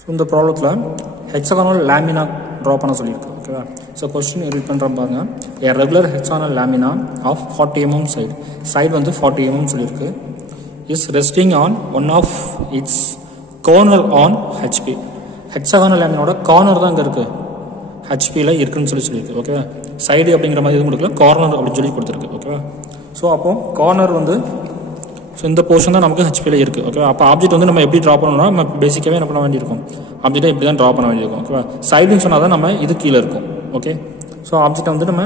So இந்த ப்ராப்ளத்தில் hexagonal lamina draw பண்ண சொல்லியிருக்கு. ஓகேவா? ஸோ கொஸ்டின் ரீட் பண்ணுற பாருங்க. A regular hexagonal lamina of 40 mm side வந்து 40 mm சொல்லியிருக்கு. Is resting on one of its corner on HP. Hexagonal லேமினோட கார்னர் தான் இங்கே இருக்குது, ஹெச்பியில் இருக்குன்னு சொல்லியிருக்கு. ஓகேவா? சைடு அப்படிங்கிற மாதிரி எதுவும் கொடுக்கல, கார்னர் அப்படின்னு சொல்லி கொடுத்துருக்கு. ஓகேவா? ஸோ அப்போது கார்னர் வந்து ஸோ இந்த போர்ஷன் தான் நமக்கு ஹெச்பியில் இருக்குது. ஓகேவா? அப்போ ஆப்ஜெக்ட் வந்து நம்ம எப்படி ட்ரா பண்ணணும்னா நம்ம பேசிக்காகவே என்ன பண்ண வேண்டியிருக்கும், ஆப்ஜெக்டை இப்படி தான் ட்ரா பண்ண வேண்டியிருக்கும். ஓகேவா? சைடுன்னு சொன்னால் தான் நம்ம இது கீழே இருக்கும். ஓகே, ஸோ ஆப்ஜெக்டை வந்து நம்ம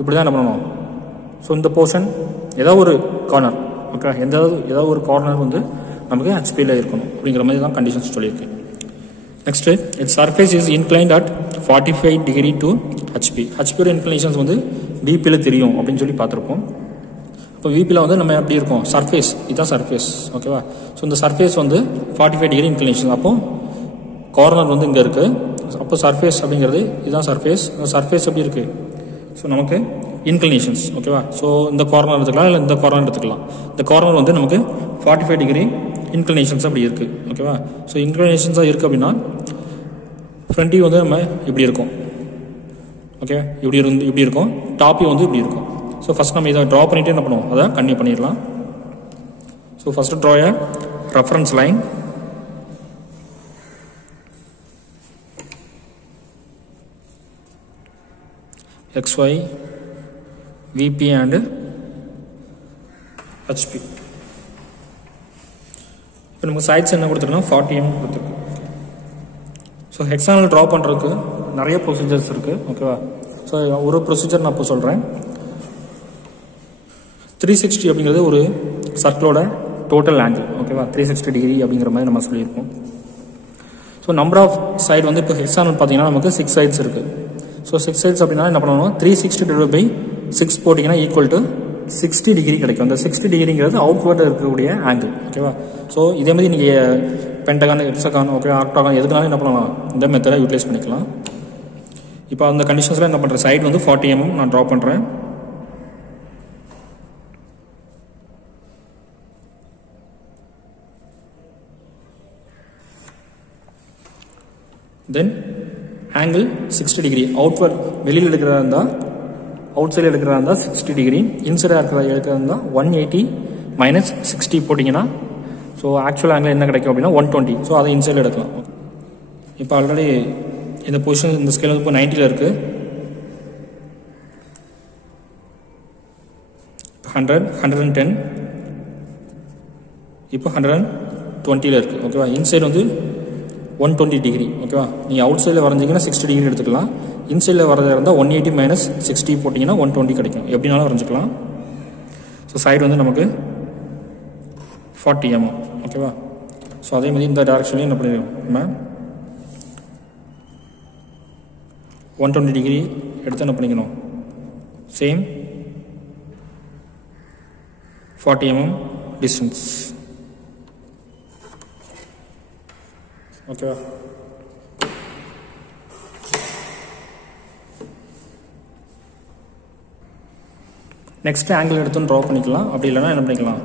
இப்படி தான் என்ன பண்ணணும். ஸோ இந்த போர்ஷன் ஏதோ ஒரு கார்னர், ஓகே, ஏதாவது ஒரு கார்னர் வந்து நமக்கு ஹெச்பியில் இருக்கணும் அப்படிங்கிற மாதிரி தான் கண்டிஷன்ஸ் சொல்லியிருக்கு. Next its surface is inclined at 45 degree to HP. ஹெச்பியோட இன்க்ளைனேஷன்ஸ் வந்து விபியில் தெரியும் அப்படின்னு சொல்லி பார்த்துருப்போம். இப்போ விபியில் வந்து நம்ம எப்படி இருக்கும், சர்ஃபேஸ், இதுதான் சர்ஃபேஸ். ஓகேவா? ஸோ இந்த சர்ஃபேஸ் வந்து 45 degree இன்க்ளைனேஷன். அப்போ கார்னர் வந்து இங்கே இருக்குது. அப்போ சர்ஃபேஸ் அப்படிங்கிறது இதுதான் சர்ஃபேஸ். சர்ஃபேஸ் எப்படி இருக்குது, ஸோ நமக்கு இன்க்ளினேஷன்ஸ். ஓகேவா? ஸோ இந்த கார்னர் எடுத்துக்கலாம், இல்லை இந்த கார்னர் எடுத்துக்கலாம். இந்த கார்னர் வந்து நமக்கு 45 degree இன்க்ளினேஷன்ஸ் அப்படி இருக்குது. ஓகேவா? ஸோ இன்க்ளினேஷன்ஸாக இருக்குது அப்படின்னா ஃப்ரண்ட் வியூ வந்து நம்ம இப்படி இருக்கும். ஓகே, இப்படி இருக்கும். டாப் வியூ வந்து இப்படி இருக்கும். ஸோ ஃபஸ்ட் நம்ம இதை ட்ரா பண்ணிவிட்டு என்ன பண்ணுவோம், அதை கன்டினியூ பண்ணிடலாம். So first draw a reference line. XY, VP and HP. இப்போ நமக்கு சைட்ஸ் என்ன கொடுத்துருக்கோம், 40 mm கொடுத்துருக்கு. ஸோ ஹெக்ஸாகனல் ட்ரா பண்ணுறதுக்கு நிறைய ப்ரொசீஜர்ஸ் இருக்குது. ஓகேவா? ஸோ ஒரு ப்ரொசீஜர் நான் இப்போ சொல்கிறேன். 360 அப்படிங்கிறது ஒரு சர்க்கிளோட டோட்டல் ஆங்கிள். ஓகேவா? 360 degree அப்படிங்கிற மாதிரி நம்ம சொல்லியிருக்கோம். ஸோ நம்பர் ஆஃப் சைடு வந்து இப்போ ஹெக்ஸாகனல் பார்த்தீங்கன்னா நமக்கு 6 சைட்ஸ் இருக்குது. ஸோ 6 சைட்ஸ் அப்படின்னா என்ன பண்ணணும், 360/6 போட்டிங்கன்னா ஈக்குவல் டு 60 degree கிடைக்கும். அந்த 60 degreeங்கிறது அவுட்வர்டு இருக்கக்கூடிய ஆங்கிள். ஓகேவா? ஸோ இதே மாதிரி நீங்கள் பென்டகான், ஹெக்ஸாகான், ஓகே, ஆக்டாகான் எதுக்குனாலும் என்ன பண்ணலாம், இந்த மெத்தடை யூட்டிலைஸ் பண்ணிக்கலாம். இப்போ அந்த கண்டிஷன்ஸில் என்ன பண்ணுறேன், சைடு வந்து 40 mm நான் ட்ரா பண்ணுறேன். தென் ஆங்கிள் 60 degree. அவுட்வர்ட் வெளியில் எடுக்கிறதா இருந்தால், அவுட் சைடில் எடுக்கிறதா இருந்தால் 60 degree, இன்சைடாக எடுக்கிறதா இருந்தால் 180 - 60 போட்டிங்கன்னா ஸோ ஆக்சுவல் ஆங்கிள் என்ன கிடைக்கும் அப்படின்னா 120. ஸோ அதை இன்சைடில் எடுக்கலாம். இப்போ ஆல்ரெடி இந்த பொசிஷன் இந்த ஸ்கேல் வந்து இப்போ 90ல் இருக்குது. 100, 110, இப்போ 120ல் இருக்குது. ஓகேவா? இன்சைடு வந்து 120 degree. ஓகேவா? நீங்கள் அவுட் சைடில் வரைஞ்சிங்கன்னா 60 degree எடுத்துக்கலாம். இன்சைடில் வரதாக இருந்தால் 180 - 60 போட்டிங்கன்னா 120 கிடைக்கும். எப்படினாலும் வரைஞ்சிக்கலாம். ஸோ சைடு வந்து நமக்கு 40 mm. ஓகேவா? ஸோ அதே மாதிரி இந்த டேரக்ஷன்லையும் என்ன பண்ணிடுவோம், நம்ம 120 degree எடுத்து என்ன பண்ணிக்கணும், சேம் 40 mm டிஸ்டன்ஸ். ஓகேவா? நெக்ஸ்ட் ஆங்கிள் எடுத்து ட்ரா பண்ணிக்கலாம். அப்படி இல்லைன்னா என்ன பண்ணிக்கலாம்,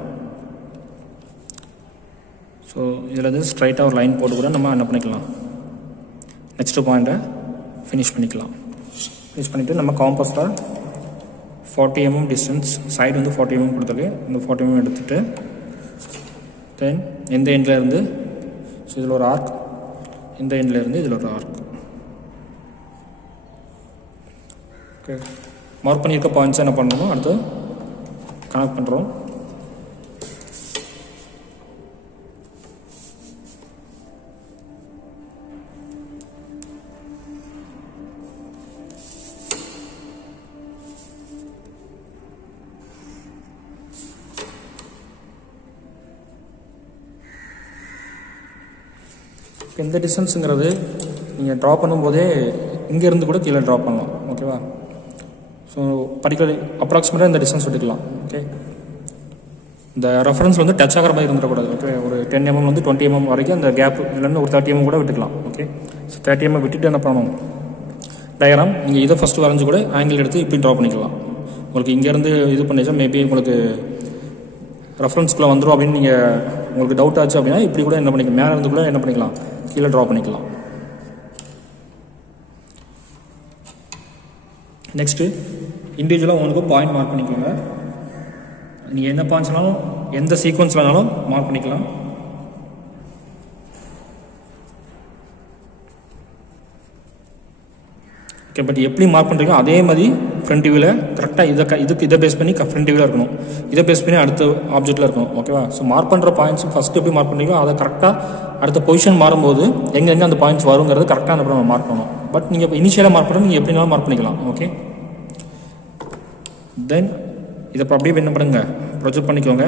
ஸோ இதில் வந்து ஸ்ட்ரைட்டாக ஒரு லைன் போட்டு கூட நம்ம என்ன பண்ணிக்கலாம், நெக்ஸ்ட் பாயிண்ட்டை ஃபினிஷ் பண்ணிக்கலாம். ஃபினிஷ் பண்ணிவிட்டு நம்ம காம்பஸில் 40 mm டிஸ்டன்ஸ், சைடு வந்து 40 mm கொடுத்துருக்கு. இந்த 40 mm எடுத்துகிட்டு தென் எந்த எண்டில் இருந்து, ஸோ இதில் ஒரு ஆர்க், இந்த எண்டில் இருந்து இதில் ஒரு ஆர்க். ஓகே, மார்க் பண்ணியிருக்க பாயிண்ட்ஸை என்ன பண்ணணும், அடுத்து கனெக்ட் பண்ணுறோம். இந்த டிஸ்டன்ஸுங்கிறது நீங்கள் ட்ரா பண்ணும்போதே இங்கேருந்து கூட கீழே ட்ரா பண்ணலாம். ஓகேவா? ஸோ பர்டிகுலர் அப்ராக்சிமேட்டாக இந்த டிஸ்டன்ஸ் விட்டுக்கலாம். ஓகே, இந்த ரெஃபரன்ஸ் வந்து டச் ஆகிற மாதிரி இருந்துடக்கூடாது. ஓகே, ஒரு 10 mm வந்து 20 mm வரைக்கும் அந்த கேப் இல்லைன்னு ஒரு 30 mm கூட விட்டுக்கலாம். ஓகே, ஸோ 30 mm விட்டுட்டு என்ன பண்ணணும், டயக்ராம் நீங்கள் இதை ஃபஸ்ட்டு வரைஞ்சி கூட ஆங்கிள் எடுத்து இப்படி ட்ரா பண்ணிக்கலாம். உங்களுக்கு இங்கேருந்து இது பண்ணிச்சா மேபி உங்களுக்கு ரெஃபரன்ஸ்குள்ளே வந்துடும் அப்படின்னு நீங்கள் உங்களுக்கு டவுட் ஆச்சு அப்படின்னா இப்படி கூட என்ன பண்ணிக்கலாம், மேலே இருந்து கூட என்ன பண்ணிக்கலாம், கீழே ட்ரா பண்ணிக்கலாம். நெக்ஸ்ட்டு இண்டிவிஜுவலாக உங்களுக்கு பாயிண்ட் மார்க் பண்ணிக்கோங்க. நீங்கள் என்ன பாயிண்ட்ஸ் வேணாலும் எந்த சீக்வன்ஸ் வேணாலும் மார்க் பண்ணிக்கலாம். ஓகே, பட் எப்படி மார்க் பண்ணுறீங்க அதே மாதிரி ஃப்ரண்ட் வியூவில் கரெக்டாக இதை பேஸ் பண்ணி ஃப்ரண்ட் வியூவில் இருக்கணும், இதை பேஸ் பண்ணி அடுத்த ஆப்ஜெக்ட்டில் இருக்கணும். ஓகேவா? ஸோ மார்க் பண்ணுற பாயிண்ட்ஸ் ஃபஸ்ட்டு எப்படி மார்க் பண்ணுறீங்களோ அதை கரெக்டாக அடுத்த பொசிஷன் மாறும்போது எங்கெங்கே அந்த பாயிண்ட்ஸ் வருங்கிறது கரெக்டாக அந்த நம்ம மார்க் பண்ணணும். பட் நீங்கள் இப்போ இனிஷியலாக மார்க் பண்ணுறது நீங்கள் எப்படினாலும் மார்க் பண்ணிக்கலாம். ஓகே, தென் இதை இப்போ அப்படியே என்ன பண்ணுங்க, ப்ரொஜெக்ட் பண்ணிக்கோங்க.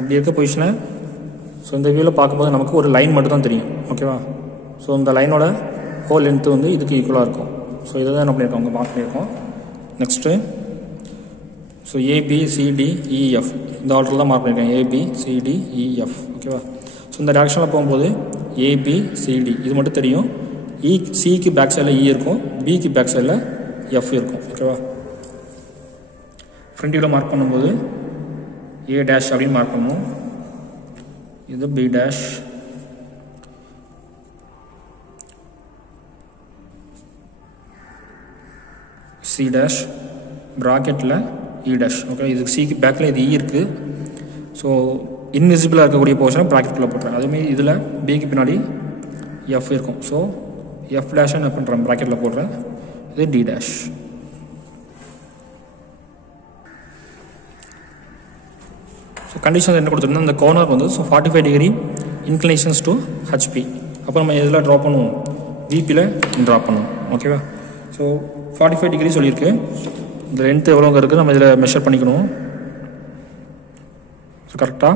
இப்படி இருக்க பொசிஷனை ஸோ இந்த வியூவில் பார்க்கும்போது நமக்கு ஒரு லைன் மட்டும் தான் தெரியும். ஓகேவா? ஸோ இந்த லைனோட ஹோல் லென்த்து வந்து இதுக்கு ஈக்குவலாக இருக்கும். ஸோ இதை தான் என்ன பண்ணியிருக்கோம், அவங்க மார்க் பண்ணியிருக்கோம். நெக்ஸ்ட்டு ஸோ ABCDEF இந்த ஆர்டரில் தான் மார்க் பண்ணியிருக்கேன், ABCDEF. ஓகேவா? ஸோ இந்த டேரக்ஷனில் போகும்போது ABCD இது மட்டும் தெரியும். சிக்கு பேக் சைடில் E இருக்கும், பிக்கு பேக் சைடில் F இருக்கும். ஓகேவா? ஃப்ரண்ட் வியூவில் மார்க் பண்ணும்போது A டேஷ் அப்படின்னு மார்க் பண்ணுவோம், இது B டேஷ், C டேஷ், ப்ராக்கெட்டில் E டேஷ். ஓகே, இதுக்கு சிக்கு பேக்கில் இது E இருக்குது. ஸோ இன்விசிபிளாக இருக்கக்கூடிய போர்ஷனை ப்ராக்கெட்டில் போட்டுறேன். அதேமாதிரி இதில் பிக்கு பின்னாடி F இருக்கும். ஸோ F டேஷை என்ன பண்ணுறேன், ப்ராக்கெட்டில் போடுறேன். இது D டேஷ். ஸோ கண்டிஷன் என்ன கொடுத்துருந்தோம், இந்த கார்னர் வந்து so 45 degree inclinations to HP. அப்போ நம்ம இதில் ட்ரா பண்ணுவோம், VPயில் ட்ரா பண்ணுவோம். ஓகேவா? ஸோ 45 டிகிரி சொல்லியிருக்கு. இந்த லென்த் எவ்வளோங்க இருக்குது நம்ம இதில் மெஷர் பண்ணிக்கணும். ஸோ கரெக்டாக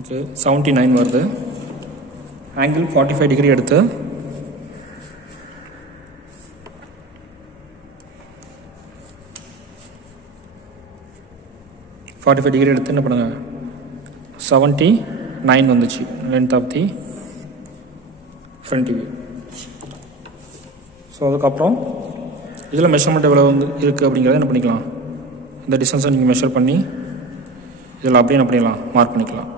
ஓகே 79 வருது. ஆங்கிள் 45 டிகிரி எடுத்து டிகிரி எடுத்து என்ன பண்ணுங்க, 79 வந்துச்சு length of the front view. So அதுக்கப்புறம் இதில் மெஷர்மெண்ட் எவ்வளோ வந்து இருக்குது அப்படிங்கிறத என்ன பண்ணிக்கலாம், இந்த டிஸ்டன்ஸை நீங்கள் மெஷர் பண்ணி இதில் அப்படியே என்ன பண்ணிடலாம், மார்க் பண்ணிக்கலாம்.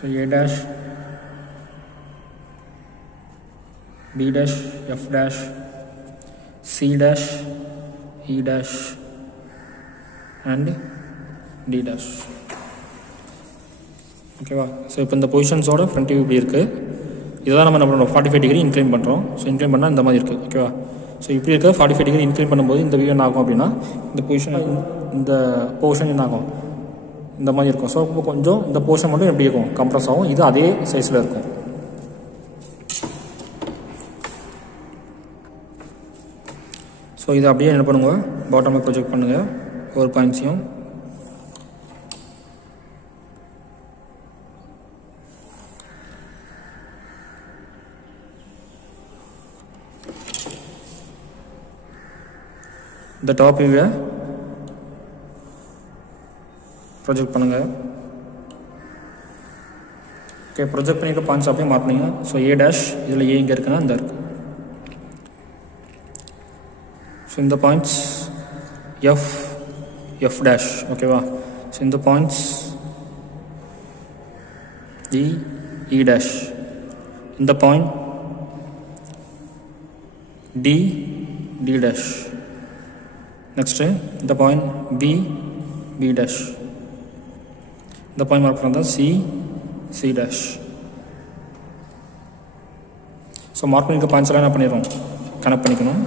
So A dash, B dash, F dash, C dash, E dash and D dash. ஓகேவா? ஸோ இப்போ இந்த பொசிஷன்ஸோட ஃப்ரண்ட் வியூ இப்படி இருக்குது. இதுதான் நம்ம என்ன பண்ணுறோம், 45 டிகிரி இன்க்ளைன் பண்ணுறோம். ஸோ இன்க்ளைன் பண்ணால் இந்த மாதிரி இருக்குது. ஓகேவா? ஸோ இப்படி இருக்க 45 டிகிரி இன்க்ளைன் பண்ணும்போது இந்த வியூ என்ன ஆகும் அப்படின்னா, இந்த பொசிஷன் என்ன ஆகும், இந்த மாதிரி இருக்கும். ஸோ இப்போ கொஞ்சம் இந்த போர்ஷன் மட்டும் எப்படி இருக்கும், கம்ப்ரஸ் ஆகும். இது அதே சைஸில் இருக்கும். ஸோ இதை அப்படியே என்ன பண்ணுங்க, பாட்டமில் ப்ரொஜெக்ட் பண்ணுங்கள் ஒவ்வொரு பாயிண்ட்ஸையும். இந்த டாப் வியூவை ப்ரொஜெக்ட் பண்ணுங்கள். ஓகே, ப்ரொஜெக்ட் பண்ணிட்டு பாயிண்ட்ஸ் அப்படியே மார்க் பண்ணிங்க. ஸோ A டேஷ் இதில் A இங்கே இருக்குன்னா இந்த இருக்குது. ஸோ இந்த பாயிண்ட்ஸ் F டேஷ். ஓகேவா? ஸோ இந்த பாயிண்ட்ஸ் E டேஷ். இந்த பாயிண்ட் D டேஷ். நெக்ஸ்ட்டு இந்த பாயிண்ட் B டேஷ். இந்த பாயிண்ட் மார்க் பண்ணால் C டேஷ். ஸோ மார்க் பண்ணிக்க பாயிண்ட்ஸ் எல்லாம் என்ன பண்ணிடுறோம், கனெக்ட் பண்ணிக்கணும்.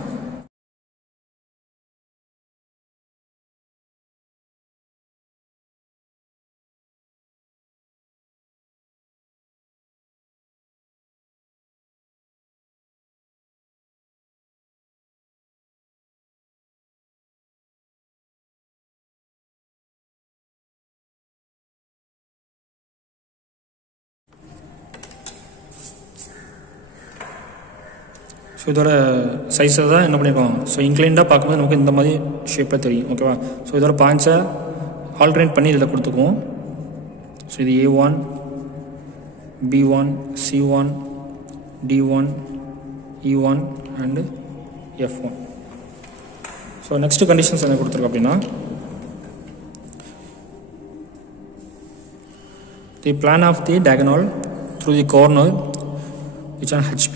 ஸோ இதோட சைஸை தான் என்ன பண்ணியிருக்கோம். ஸோ இன்க்ளைண்டாக பார்க்கும்போது நமக்கு இந்த மாதிரி ஷேப்பில் தெரியும். ஓகேவா. ஸோ இதோட பாயிண்ட்ஸை ஆல்டர்னேட் பண்ணி இதில் கொடுத்துக்குவோம். ஸோ இது A1, B1, C1, D1, E1 and F1. So next conditions என்ன கொடுத்துருக்கோம் அப்படின்னா, the plan of the diagonal through the corner which on HP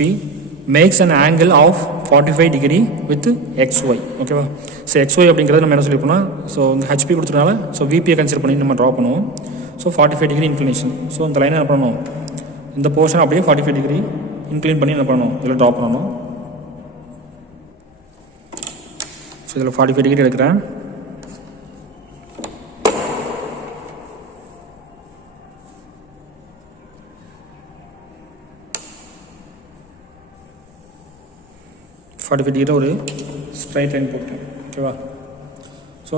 makes an angle of 45 degree with XY. ஓகேவா. So XY அப்படிங்கிறது நம்ம என்ன சொல்லியிருக்கோம்னா, so இங்கே HP கொடுத்துருனால so VPயை consider பண்ணி நம்ம ட்ரா பண்ணுவோம். So 45 degree inclination. ஸோ இந்த லைனை என்ன பண்ணணும், இந்த போர்ஷன் அப்படியே 45 டிகிரி இன்க்ளைன் பண்ணி என்ன பண்ணணும், இதில் ட்ரா பண்ணணும். ஸோ இதில் 45 டிகிரி எடுக்கிறேன். ஒரு ஸ்ட்ரைட் லைன் போட்டேன். ஓகேவா. ஸோ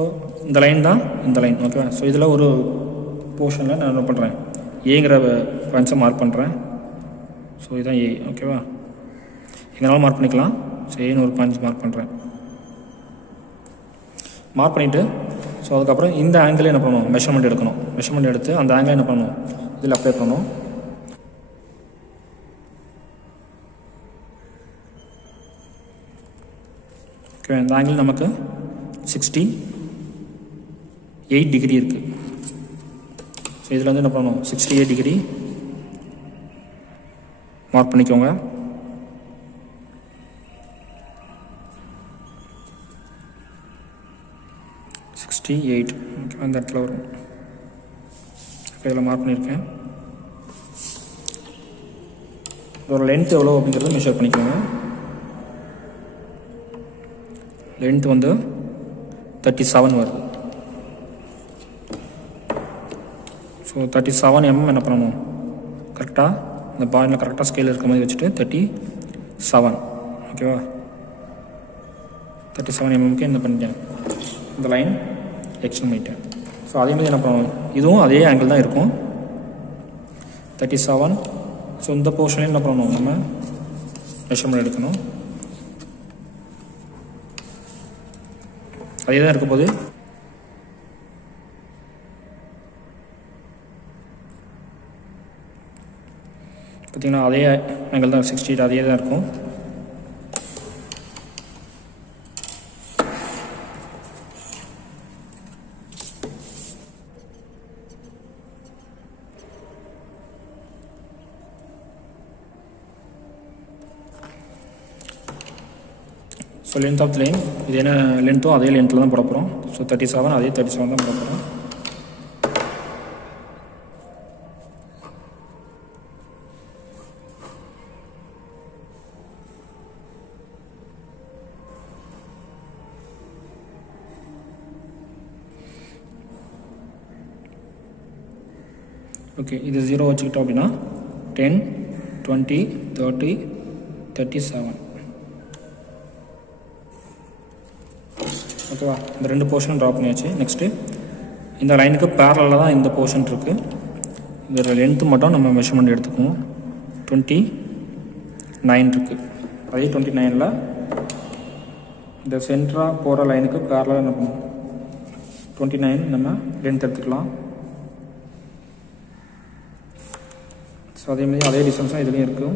இந்த லைன் தான் இந்த லைன். ஓகேவா. ஸோ இதில் ஒரு போர்ஷனில் நான் என்ன பண்ணுறேன், ஏங்கிற பாயிண்ட்ஸை மார்க் பண்ணுறேன். ஸோ இதுதான் ஏ. ஓகேவா. எங்கனாலும் மார்க் பண்ணிக்கலாம். ஸோ ஏன்னு ஒரு பாயிண்ட்ஸ் மார்க் பண்ணுறேன். மார்க் பண்ணிவிட்டு ஸோ அதுக்கப்புறம் இந்த ஆங்கிள் என்ன பண்ணணும், மெஷர்மெண்ட் எடுக்கணும். மெஷர்மெண்ட் எடுத்து அந்த ஆங்கிள் என்ன பண்ணணும், இதில் அப்ளை பண்ணணும். ஓகே. இந்த ஆங்கிள் நமக்கு 68 டிகிரி இருக்குது. ஸோ இதில் வந்து என்ன பண்ணணும், 68 டிகிரி மார்க் பண்ணிக்கோங்க. ஓகே, அந்த இடத்துல வரும். ஓகே, இதில் மார்க் பண்ணியிருக்கேன். இதோட லென்த் எவ்வளோ அப்படிங்கிறத மெஷர் பண்ணிக்கோங்க. லென்த் வந்து 37 வருது. ஸோ 37 mm என்ன பண்ணணும், கரெக்டாக இந்த பாயிண்டில் கரெக்டாக ஸ்கேல் இருக்க மாதிரி வச்சுட்டு 37. ஓகேவா. 37 mmக்கு என்ன பண்ணிட்டேன், இந்த லைன் எக்ஸ்டெண்ட் பண்ணிட்டேன். ஸோ அதே மாதிரி என்ன பண்ணணும், இதுவும் அதே ஆங்கிள் தான் இருக்கும் 37. ஸோ இந்த போர்ஷன்லேயும் என்ன பண்ணணும், நம்ம மெஷர்மெண்ட் எடுக்கணும். அதே தான் இருக்கும் போது பார்த்தீங்கன்னா அதே ஆங்கிள் தான் 68, அதே தான் இருக்கும். So length of the line இது என்ன லென்த்தோ அதே லென்த்தில் தான் போட போகிறோம். ஸோ 37 அதே 37 தான் போட போகிறோம். ஓகே, இது 0 வச்சுக்கிட்டோம் அப்படின்னா 10, 20, 30, 37. ஓகேவா. இந்த ரெண்டு போர்ஷன் ட்ரா பண்ணியாச்சு. நெக்ஸ்ட்டு இந்த லைனுக்கு பேரலில் தான் இந்த போர்ஷன் இருக்குது. இதோட லென்த்து மட்டும் நம்ம மெஷர்மெண்ட் எடுத்துக்குவோம். 29 இருக்குது. அதே 29ல் இந்த சென்டராக போகிற லைனுக்கு பேரலாக என்ன பண்ணுவோம், 29 நம்ம லென்த் எடுத்துக்கலாம். ஸோ அதேமாதிரி அதே டிஸ்டன்ஸாக இதுலேயும் இருக்கும்.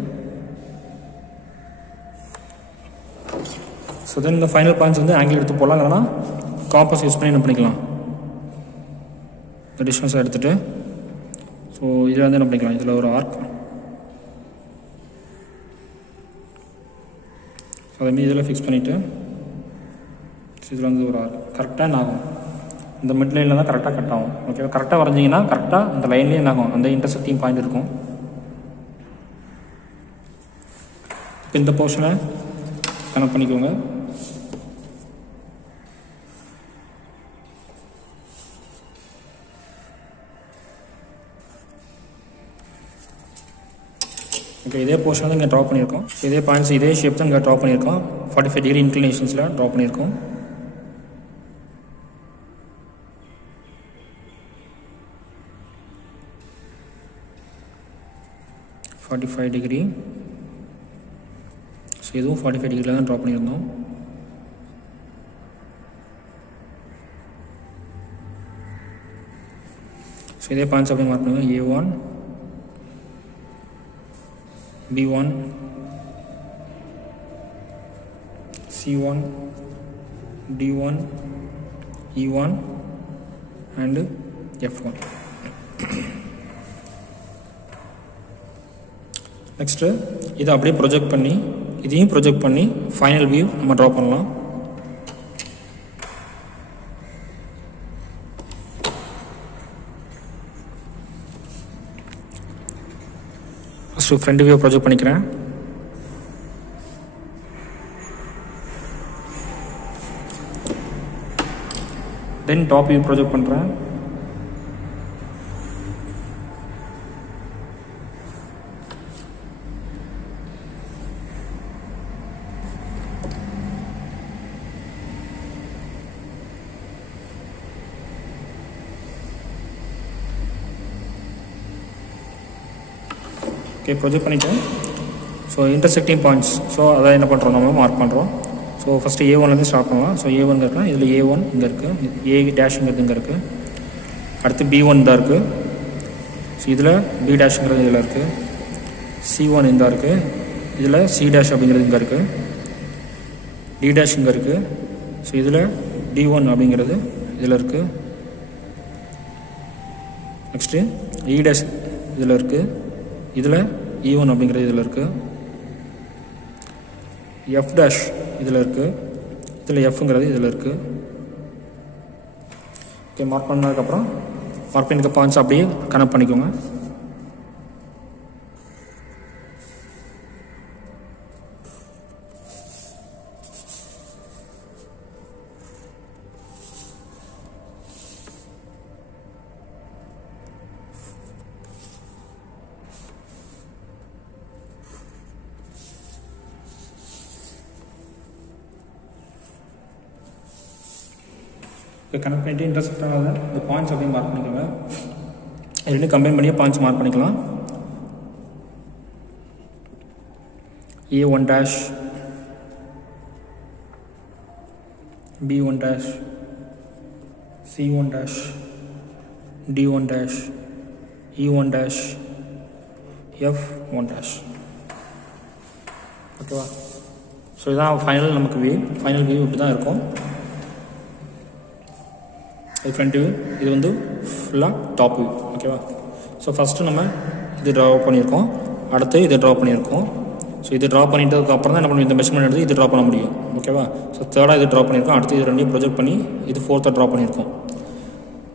ஸோ தென் இந்த ஃபைனல் பாயிண்ட்ஸ் வந்து ஆங்கிள் எடுத்து போடலாம். இல்லைனா காம்பஸ் யூஸ் பண்ணி என்ன பண்ணிக்கலாம், இந்த டிஸ்டன்ஸை எடுத்துகிட்டு ஸோ இதில் வந்து என்ன பண்ணிக்கலாம், இதில் ஒரு ஆர்க். ஸோ அதேமாதிரி இதில் ஃபிக்ஸ் பண்ணிவிட்டு ஸோ இதில் வந்து ஒரு ஆர்க் கரெக்டாக என்ன ஆகும், இந்த மிட் லைனில் தான் கரெக்டாக கட் ஆகும். ஓகே, கரெக்டாக வரைஞ்சிங்கன்னா கரெக்டாக இந்த லைன்லேயே என்ன ஆகும், அந்த இன்டர்செக்டிங் பாயிண்ட் இருக்கும். இந்த போர்ஷனை கனெக்ட் பண்ணிக்கோங்க. ஓகே, இதே போர்ஷன் தான் இங்கே ட்ரா பண்ணியிருக்கோம். இதே பாயிண்ட்ஸ் இதே ஷேப் தான் இங்கே ட்ரா பண்ணியிருக்கோம். 45 டிகிரி இன்க்ளினேஷன்ஸில் ட்ரா பண்ணியிருக்கோம். டிகிரி. ஸோ ஸோ இதுவும் 45 டிகிரியில் தான் ட்ரா பண்ணியிருந்தோம். ஸோ இதே பாயிண்ட்ஸ் அப்படியே மார்க் பண்ணுவோம். A1 B1 C1 D1 E1 and F1. Next இதை அப்படியே ப்ரொஜெக்ட் பண்ணி இதையும் ப்ரொஜெக்ட் பண்ணி ஃபைனல் வியூ நம்ம ட்ரா பண்ணலாம். ஃபஸ்ட்டு ஃப்ரண்ட் வியூ ப்ரொஜெக்ட் பண்ணிக்கிறேன். தென் டாப் வியூ ப்ரொஜெக்ட் பண்ணுறேன். ஓகே, ப்ரொஜெக்ட் பண்ணிவிட்டேன். ஸோ இன்டர்செக்டிங் பாயிண்ட்ஸ், ஸோ அதை என்ன பண்ணுறோம், நம்ம மார்க் பண்ணுறோம். ஸோ ஃபஸ்ட்டு A1லேருந்து ஸ்டார்ட் பண்ணலாம். ஸோ A1 இருக்குன்னா இதில் A1 இங்கே இருக்குது, A' இங்கே இருக்குது, அடுத்து B1 தான் இருக்குது, ஸோ இதில் B' இதில் இருக்குது, C1 இந்த இருக்குது, இதில் C' அப்படிங்கிறது இங்கே இருக்குது, D' இங்கே இருக்குது, ஸோ இதில் D1 அப்படிங்கிறது இதில் இருக்குது. நெக்ஸ்ட்டு E' இதில் இருக்குது, இதில் E1 அப்படிங்கிறது இதில் இருக்குது, F' இதில் இருக்குது, இதில் Fங்கிறது இதில் இருக்குது. ஓகே, மார்க் பண்ணதுக்கப்புறம் மார்க் பண்ணிக்க பாயிண்ட்ஸ் அப்படியே கனெக்ட் பண்ணிக்கோங்க. இப்போ கனெக்ட் பண்ணிட்டு இன்டர்செக்ட் ஆகாத இந்த பாயிண்ட்ஸ் அப்படியே மார்க் பண்ணிக்கோங்க. ரெண்டு கம்பைன் பண்ணி பாயிண்ட்ஸ் மார்க் பண்ணிக்கலாம். A1' B1' C1' D1' E1' F1'. ஓகேவா? ஸோ இதான் ஃபைனல் நமக்கு வியூ. ஃபைனல் வியூ இப்படி தான் இருக்கும். இது ஃப்ரண்ட் வியூ, இது வந்து ஃபுல்லாக டாப் வியூ. ஓகேவா? ஸோ ஃபஸ்ட்டு நம்ம இது ட்ரா பண்ணியிருக்கோம், அடுத்து இதை ட்ரா பண்ணியிருக்கோம். ஸோ இது ட்ரா பண்ணிட்டதுக்கு அப்புறம் தான் என்ன பண்ணுவோம், இந்த மெஷர்மெண்ட் எடுத்து இது ட்ரா பண்ண முடியும். ஓகேவா? ஸோ தேர்டாக இது ட்ரா பண்ணியிருக்கோம், அடுத்து இது ரெண்டையும் ப்ரொஜெக்ட் பண்ணி இது ஃபோர்த்தாக ட்ரா பண்ணியிருக்கோம்.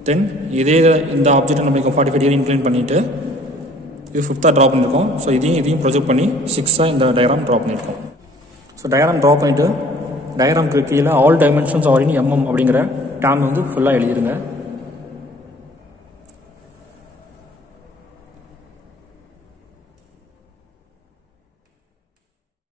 தென் இதே இந்த ஆப்ஜெக்ட்டை நம்ம 45 டிகிரி இன்க்ளைன் பண்ணிவிட்டு இது ஃபிஃப்த்தாக ட்ரா பண்ணியிருக்கோம். ஸோ இதையும் ப்ரொஜெக்ட் பண்ணி 6ஆக இந்த டயக்ராம் ட்ரா பண்ணியிருக்கோம். ஸோ டயக்ராம் ட்ரா பண்ணிவிட்டு டயக்ராம்க்கு கீழே ஆல் டைமென்ஷன்ஸ் ஆர் இன் MM அப்படிங்கிற டேம் வந்து ஃபுல்லாக எழுதிருங்க.